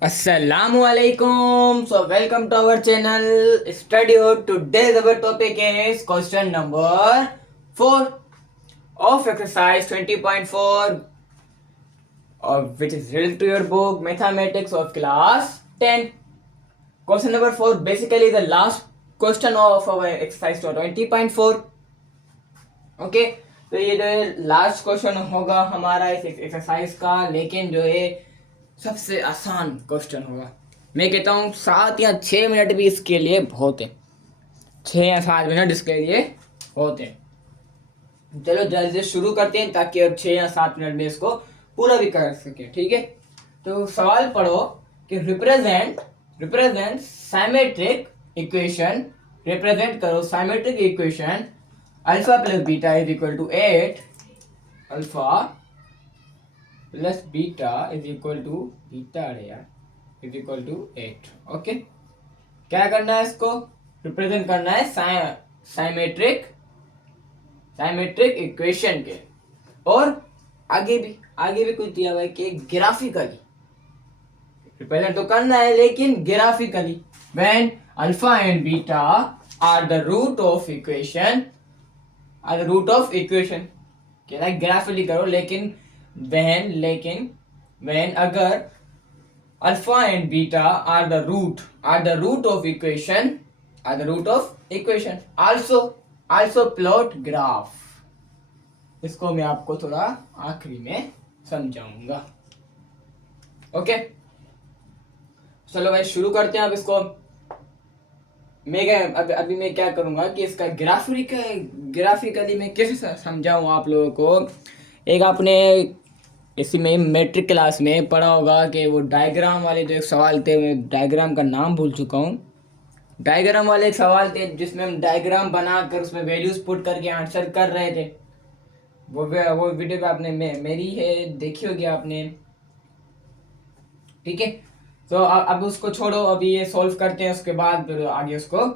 Assalamualaikum. So welcome to our channel Study Hub. Today's our topic is question number 4 of exercise 20.4 which is related to your book Mathematics of class 10. Question number 4 basically the last question of our exercise 20.4. Okay तो ये जो है last question होगा हमारा इस exercise का, लेकिन जो है सबसे आसान क्वेश्चन होगा। मैं कहता हूँ 7 या 6 मिनट भी इसके लिए बहुत है, 6 या 7 मिनट इसके लिए बहुत है। चलो जल्दी से शुरू करते हैं ताकि अब 6 या 7 मिनट में इसको पूरा भी कर सके। ठीक है, तो सवाल पढ़ो कि रिप्रेजेंट साइमेट्रिक इक्वेशन, रिप्रेजेंट करो symmetric equation alpha plus beta is equal to 8, alpha plus beta is equal to beta is equal to 8। Okay, क्या करना है, इसको रिप्रेजेंट करना है साइमेट्रिक इक्वेशन के, और आगे भी कुछ दिया हुआ है कि ग्राफिकली रिप्रेजेंट तो करना है, लेकिन graphically when alpha and beta are the root of equation, कहना ग्राफिकली करो, लेकिन व्हेन अगर alpha and beta are the root of equation, also plot graph. इसको मैं आपको थोड़ा आखिरी में समझाऊंगा। ओके, चलो भाई शुरू करते हैं अब इसको। अभी मैं क्या करूंगा कि इसका ग्राफिकली मैं कैसे समझाऊं आप लोगों को। एक आपने इसी में मैट्रिक क्लास में पढ़ा होगा कि वो डायग्राम वाले जो एक सवाल थे, मैं डायग्राम का नाम भूल चुका हूँ। डायग्राम वाले एक सवाल थे जिसमें हम डायग्राम बनाकर उसमें वैल्यूज पुट करके आंसर कर रहे थे। वो वीडियो आपने मेरी है देखी होगी आपने। ठीक है, तो अब उसको छोड़ो, अभी ये सॉल्व करते हैं, उसके बाद फिर आगे उसको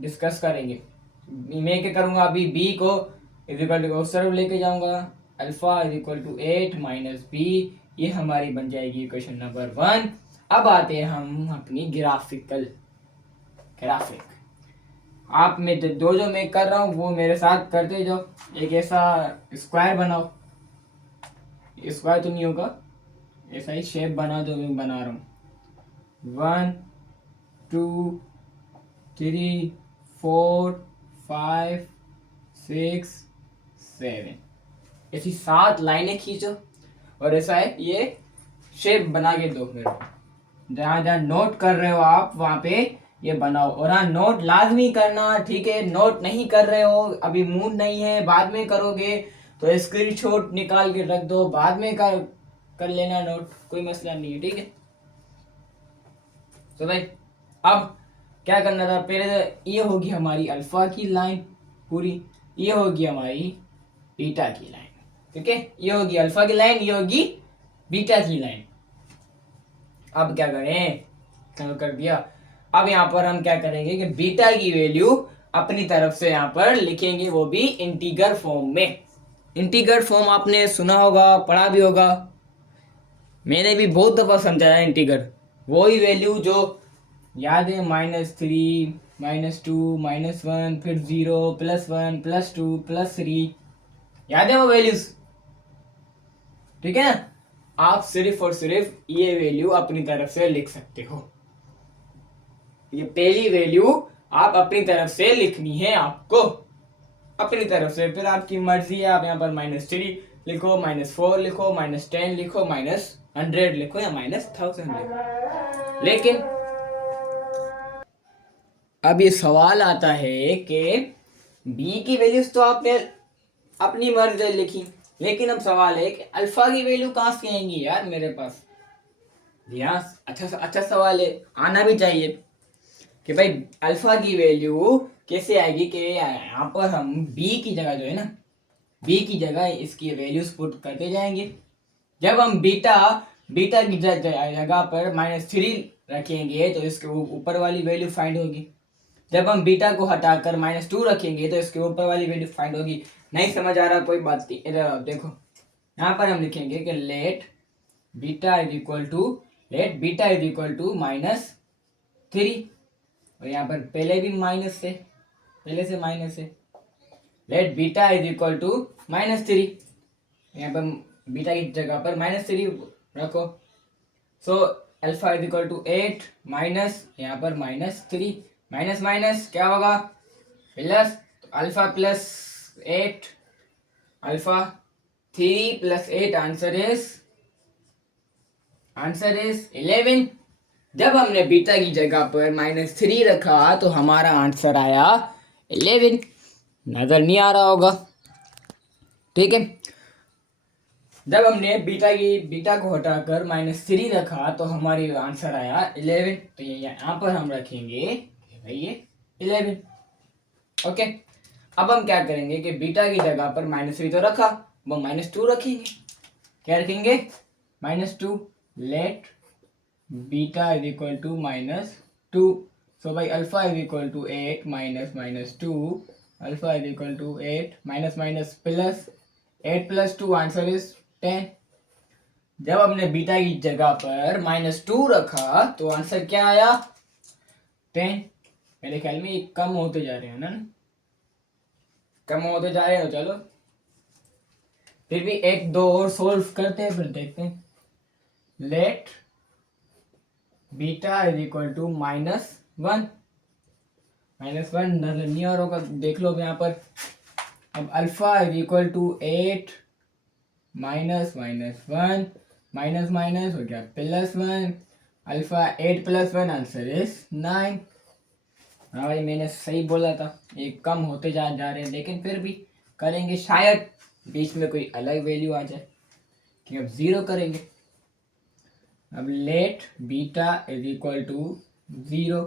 डिस्कस करेंगे। मैं क्या करूंगा, अभी b को इज इक्वल टू सर्व लेके जाऊंगा, alpha is equal to 8 minus B, ये हमारी बन जाएगी इक्वेशन नंबर 1। अब आते हैं हम अपनी ग्राफिक। आप में जो मैं कर रहा हूँ वो मेरे साथ करते जाओ। एक ऐसा स्क्वायर बनाओ, स्क्वायर तो नहीं होगा, ऐसा ही शेप बना जो मैं बना रहा हूँ। 1 2 3 4 5 6 7 ऐसी 7 लाइनें खींचो, और ऐसा है ये शेप बना के दो मेरे को। जहाँ नोट कर रहे हो आप वहां पे ये बनाओ, और हाँ नोट लाजमी करना। ठीक है, नोट नहीं कर रहे हो, अभी मूड नहीं है, बाद में करोगे तो स्क्रीनशॉट निकाल के रख दो, बाद में कर लेना नोट, कोई मसला नहीं है। ठीक है, तो भाई अब क्या करना था, पहले ये होगी हमारी अल्फा की लाइन पूरी, ये होगी हमारी बीटा की लाइन। ठीक है, ये होगी अल्फा की लाइन, ये होगी बीटा की लाइन। अब क्या करें, कर दिया। अब यहाँ पर हम क्या करेंगे कि बीटा की वैल्यू अपनी तरफ से यहाँ पर लिखेंगे, वो भी इंटीगर फॉर्म में। इंटीगर फॉर्म आपने सुना होगा, पढ़ा भी होगा, मैंने भी बहुत दफा समझाया। इंटीगर वही वैल्यू जो याद है, -3 -2 -1 फिर 0 +1 +2 +3, याद है वो वैल्यूज। ठीक है ना, आप सिर्फ और सिर्फ ये वैल्यू अपनी तरफ से लिख सकते हो। ये पहली वैल्यू आप अपनी तरफ से लिखनी है आपको, अपनी तरफ से। फिर आपकी मर्जी है, आप यहाँ पर -3 लिखो, -4 लिखो, -10 लिखो, -100 लिखो, या -1000 लिखो। लेकिन अब ये सवाल आता है कि b की वैल्यूज तो आपने अपनी मर्जी से लिखी, लेकिन अब सवाल है कि अल्फा की वैल्यू कहाँ से आएंगी यार मेरे पास। यहाँ अच्छा सवाल है, आना भी चाहिए कि भाई अल्फा की वैल्यू कैसे आएगी। कि यहाँ पर हम b की जगह जो है ना, b की जगह इसकी वैल्यूज पुट करते जाएंगे। जब हम बीटा की जगह पर -3 रखेंगे तो इसके ऊपर वाली वैल्यू फाइंड होगी। जब हम बीटा को हटाकर -2 रखेंगे तो इसके ऊपर वाली वैल्यू फाइंड होगी। नहीं समझ आ रहा, कोई बात नहीं, इधर देखो, यहाँ पर हम लिखेंगे कि let beta is equal to let beta is equal to -3, और यहाँ पर पहले भी माइनस है, पहले से माइनस है। Let beta is equal to -3, यहाँ पर बीटा की जगह पर -3 रखो। So alpha is equal to 8 minus, यहाँ पर -3, माइनस माइनस क्या होगा, प्लस। तो alpha plus 8, alpha 3 + 8, answer is 11। जब हमने बीटा की जगह पर -3 रखा तो हमारा आंसर आया 11। नजर नहीं आ रहा होगा, ठीक है। जब हमने बीटा को हटाकर -3 रखा तो हमारी आंसर आया 11। तो ये यहाँ पर हम रखेंगे भाई ये 11, ओके। अब हम क्या करेंगे कि बीटा की जगह पर -3 तो रखा, वो -2 रखेंगे। क्या रखेंगे, -2। Let beta is equal to -2। So भाई alpha is equal to 8 minus -2, alpha is equal to 8 minus plus 8 + 2, answer is 10। जब हमने बीटा की जगह पर -2 रखा तो आंसर क्या आया, 10। मेरे ख्याल में ये कम होते जा रहे हैं ना, कम होते जा रहे हैं। तो चलो फिर भी एक दो और सोल्व करते हैं, फिर देखते हैं। Let beta is equal to -1, नजर नहीं आ रहा होगा, देख लो यहाँ पर। अब alpha is equal to 8 minus -1, minus हो गया +1, अल्फा 8 + 1, आंसर इज 9। हाँ भाई मैंने सही बोला था, ये कम होते जा रहे हैं, लेकिन फिर भी करेंगे, शायद बीच में कोई अलग वैल्यू आ जाए कि अब 0 करेंगे। अब let beta is equal to 0,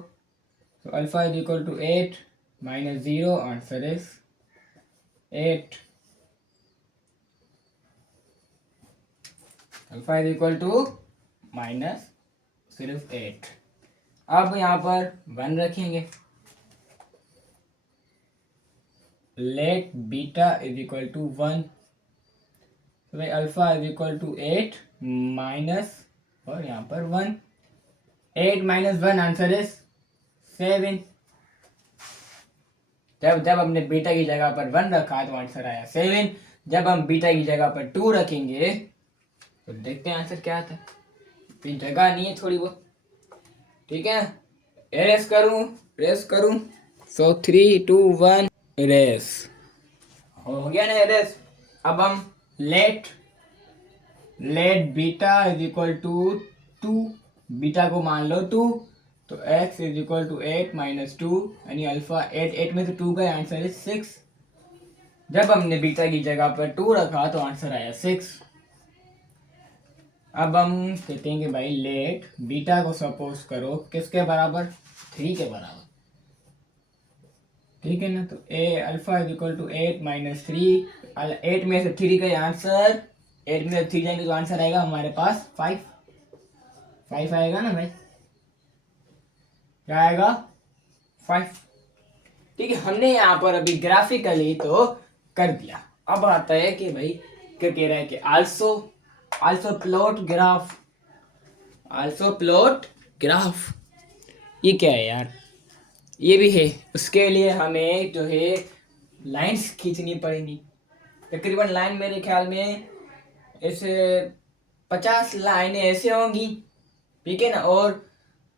तो alpha is equal to 8 -0, answer is 8। Alpha is equal to सिर्फ 8। अब यहाँ पर 1 रखेंगे। Let beta is equal to 1, तो भाई alpha is equal to 8 minus, और यहाँ पर 1, 8 - 1, आंसर इज 7। जब हमने बीटा की जगह पर 1 रखा तो आंसर आया 7। जब हम बीटा की जगह पर 2 रखेंगे तो देखते हैं आंसर क्या आता है। फिर जगह नहीं है थोड़ी बहुत, ठीक है। एरेस करूं। सो 3 2 1 एरेस हो गया ना एरेस। अब हम let beta is equal to 2, beta को मान लो 2, तो x इज इक्वल टू 8 - 2, यानी अल्फा 8 में से 2 का आंसर इज 6। जब हमने बीटा की जगह पर 2 रखा तो आंसर आया 6। अब हम कहते हैं कि भाई लेट बीटा को सपोज करो किसके बराबर, 3 के बराबर, ठीक है ना। तो अल्फा इज इक्वल टू 8 - 3, 8 में से 3 का आंसर, 8 में से 3 जाएंगे तो आंसर आएगा हमारे पास 5 आएगा ना भाई, क्या आएगा 5, ठीक है। हमने यहाँ पर अभी ग्राफिकली तो कर दिया। अब आता है कि भाई क्या कह रहा है कि आल्सो प्लॉट ग्राफ, ये क्या है यार, ये भी है। उसके लिए हमें जो है लाइंस खींचनी पड़ेंगी। तकरीबन लाइन मेरे ख्याल में ऐसे 50 लाइनें ऐसे होंगी, ठीक है ना, और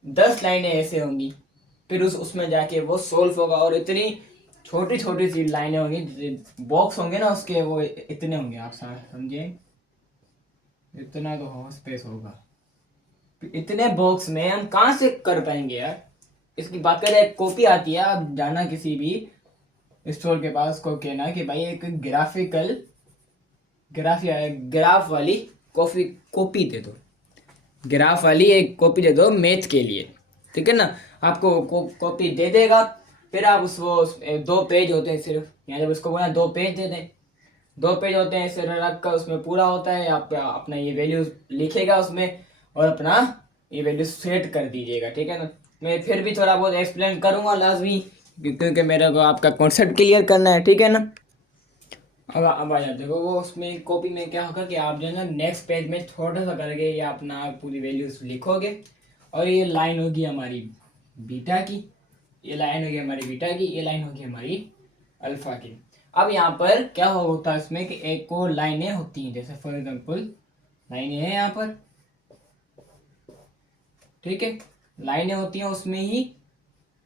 10 लाइनें ऐसे होंगी। फिर उसमें जाके वो सोल्व होगा, और इतनी छोटी छोटी सी लाइनें होंगी, बॉक्स होंगे ना उसके, वो इतने होंगे, आप समझे, इतना तो हो स्पेस होगा। इतने बॉक्स में हम कहाँ से कर पाएंगे यार। इसकी बाकायदा एक कॉपी आती है, आप जाना किसी भी स्टोर के पास को कहना कि भाई एक ग्राफ वाली कॉपी दे दो, ग्राफ वाली एक कॉपी दे दो मैथ के लिए, ठीक है ना। आपको कॉपी दे देगा, फिर आप वो 2 पेज होते हैं सिर्फ, या जब उसको बोला 2 पेज दे दें, 2 पेज होते हैं, सिर रख कर उसमें पूरा होता है, आप अपना ये वैल्यूज लिखेगा उसमें, और अपना ये वैल्यू सेट कर दीजिएगा, ठीक है ना। मैं फिर भी थोड़ा बहुत एक्सप्लेन करूँगा लाजमी, क्योंकि मेरे को आपका कॉन्सेप्ट क्लियर करना है, ठीक है ना। अब आ जाते हो वो उसमें कॉपी में क्या होगा कि आप जो है ना नेक्स्ट पेज में छोटा सा करके ये अपना पूरी वैल्यूज लिखोगे और ये लाइन होगी हमारी बीटा की, ये लाइन होगी हमारी बीटा की, ये लाइन होगी हमारी अल्फा की। अब यहाँ पर क्या होता है इसमें कि एक को लाइनें होती हैं, जैसे फॉर एग्जांपल लाइनें हैं यहाँ पर, ठीक है, लाइनें होती हैं, उसमें ही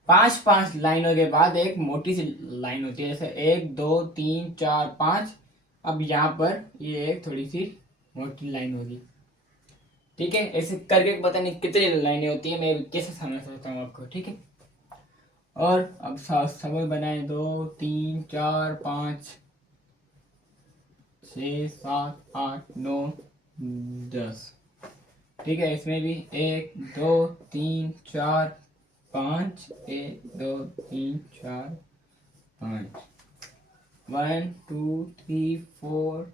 पांच पांच लाइनों के बाद एक मोटी सी लाइन होती है, जैसे 1 2 3 4 5। अब यहाँ पर ये एक थोड़ी सी मोटी लाइन होगी, ठीक है। ऐसे करके पता नहीं कितनी लाइनें होती है, मैं कैसे समझ सकता हूँ आपको, ठीक है। और अब समझ बनाए 2 3 4 5 6 7 8 9 10, ठीक है। इसमें भी 1 2 3 4 5, 1 2 3 4 5, 1 2 3 4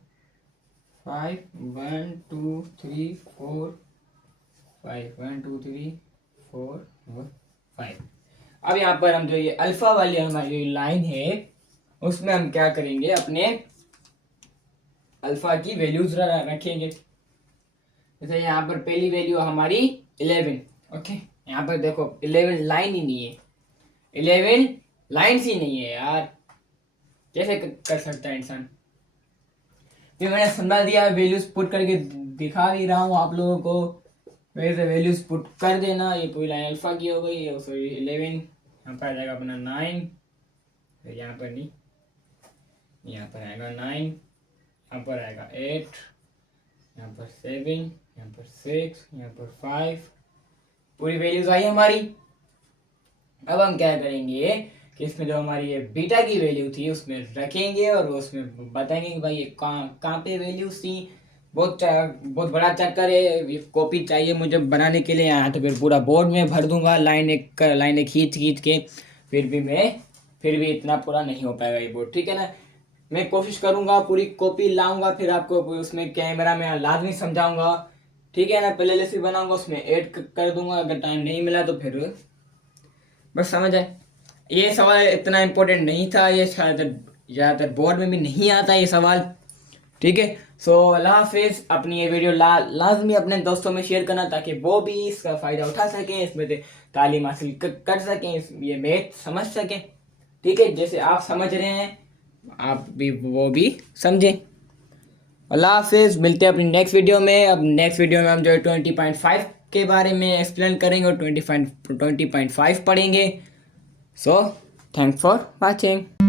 5, 1 2 3 4 5, 1 2 3 4 5। अब यहाँ पर हम जो ये अल्फा वाली हमारी लाइन है उसमें हम क्या करेंगे, अपने अल्फा की वैल्यूज रखेंगे। जैसे यहाँ पर पहली वैल्यू हमारी 11, ओके। यहाँ पर देखो 11 लाइन ही नहीं है, 11 लाइन्स ही नहीं है यार, कैसे कर सकता है इंसान। फिर मैंने समझा दिया, वैल्यूज पुट करके दिखा भी रहा हूँ आप लोगों को, वैसे वैल्यूज पुट कर देना। ये पूरी लाइन अल्फा की हो गई, सॉरी 11, यहाँ पर आ जाएगा अपना 9, फिर यहाँ पर नहीं, यहाँ पर आएगा 9, यहाँ पर आएगा 8, यहाँ पर 7, यहाँ पर 6, यहाँ पर 5, पूरी वैल्यूज आई हमारी। अब हम क्या करेंगे कि इसमें जो हमारी ये बीटा की वैल्यू थी उसमें रखेंगे और उसमें बताएंगे कि भाई ये कहाँ पे वैल्यूज थी। बहुत बड़ा चक्कर है, ये कॉपी चाहिए मुझे बनाने के लिए, यहाँ तो फिर पूरा बोर्ड में भर दूंगा लाइनें खींच खींच के, फिर भी इतना पूरा नहीं हो पाएगा ये बोर्ड, ठीक है ना। मैं कोशिश करूंगा पूरी कॉपी लाऊंगा, फिर आपको उसमें कैमरा में लाजमी समझाऊंगा, ठीक है ना। प्ले लिस्ट भी बनाऊंगा, उसमें ऐड कर दूंगा, अगर टाइम नहीं मिला तो फिर बस समझ आए। ये सवाल इतना इम्पोर्टेंट नहीं था, ये शायद ज़्यादातर बोर्ड में भी नहीं आता ये सवाल, ठीक है। सो अल्लाह हाफिज़। अपनी ये वीडियो लाजमी अपने दोस्तों में शेयर करना ताकि वो भी इसका फ़ायदा उठा सकें, इसमें से तालीम हासिल कर सकें, ये मैथ समझ सकें, ठीक है। जैसे आप समझ रहे हैं आप भी वो भी समझें। अल्लाह हाफिज़, मिलते हैं अपनी नेक्स्ट वीडियो में। अब नेक्स्ट वीडियो में हम जो है 20.5 के बारे में एक्सप्लेन करेंगे और 20.5 पढ़ेंगे। So thanks for watching.